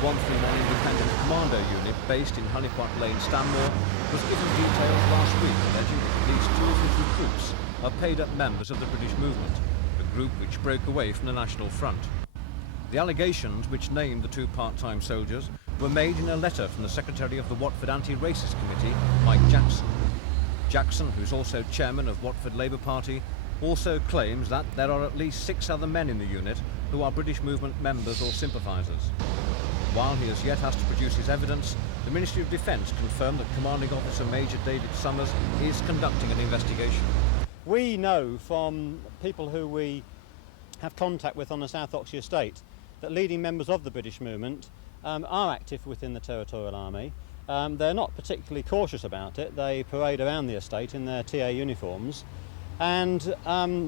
131 Independent Commando Unit based in Honeypot Lane, Stanmore, was given details last week alleging that at least 2 of his recruits are paid-up members of the British Movement, a group which broke away from the National Front. The allegations, which named the 2 part-time soldiers, were made in a letter from the Secretary of the Watford Anti-Racist Committee, Mike Jackson. Jackson, who's also chairman of Watford Labour Party, also claims that there are at least 6 other men in the unit who are British Movement members or sympathisers. While he has yet has to produce his evidence, the Ministry of Defence confirmed that Commanding Officer Major David Summers is conducting an investigation. We know from people who we have contact with on the South Oxley estate that leading members of the British Movement are active within the Territorial Army. They're not particularly cautious about it. They parade around the estate in their TA uniforms, and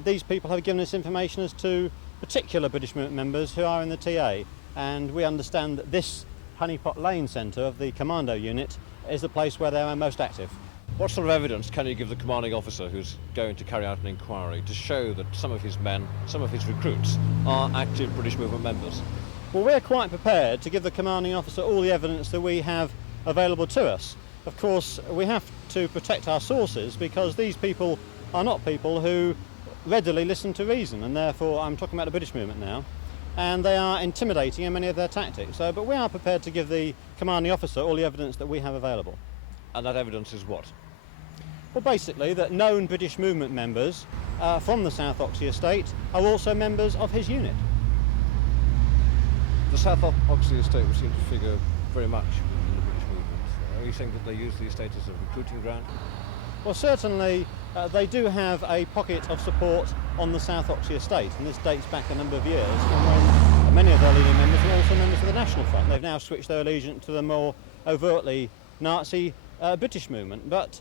these people have given us information as to particular British Movement members who are in the TA, and we understand that this Honeypot Lane centre of the Commando Unit is the place where they are most active. What sort of evidence can you give the commanding officer who's going to carry out an inquiry to show that some of his men, some of his recruits, are active British Movement members? Well, we're quite prepared to give the commanding officer all the evidence that we have available to us. Of course, we have to protect our sources because these people are not people who readily listen to reason, and therefore I'm talking about the British Movement now, and they are intimidating in many of their tactics. But we are prepared to give the commanding officer all the evidence that we have available. And that evidence is what? Well, basically that known British Movement members from the South Oxley estate are also members of his unit. The South Oxley estate would seem to figure very much in the British Movement. Are you saying that they use the estate as a recruiting ground? Well, certainly they do have a pocket of support on the South Oxley estate, and this dates back a number of years from when many of their leading members were also members of the National Front. They've now switched their allegiance to the more overtly Nazi British Movement. But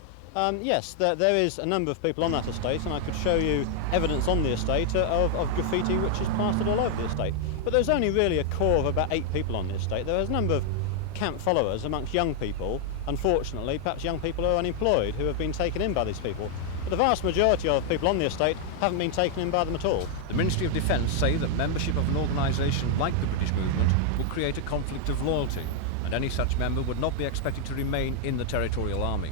yes, there is a number of people on that estate, and I could show you evidence on the estate of graffiti which is plastered all over the estate. But there's only really a core of about 8 people on the estate. There is a number of camp followers amongst young people, unfortunately, perhaps young people who are unemployed, who have been taken in by these people. But the vast majority of people on the estate haven't been taken in by them at all. The Ministry of Defence say that membership of an organisation like the British Movement will create a conflict of loyalty, and any such member would not be expected to remain in the Territorial Army.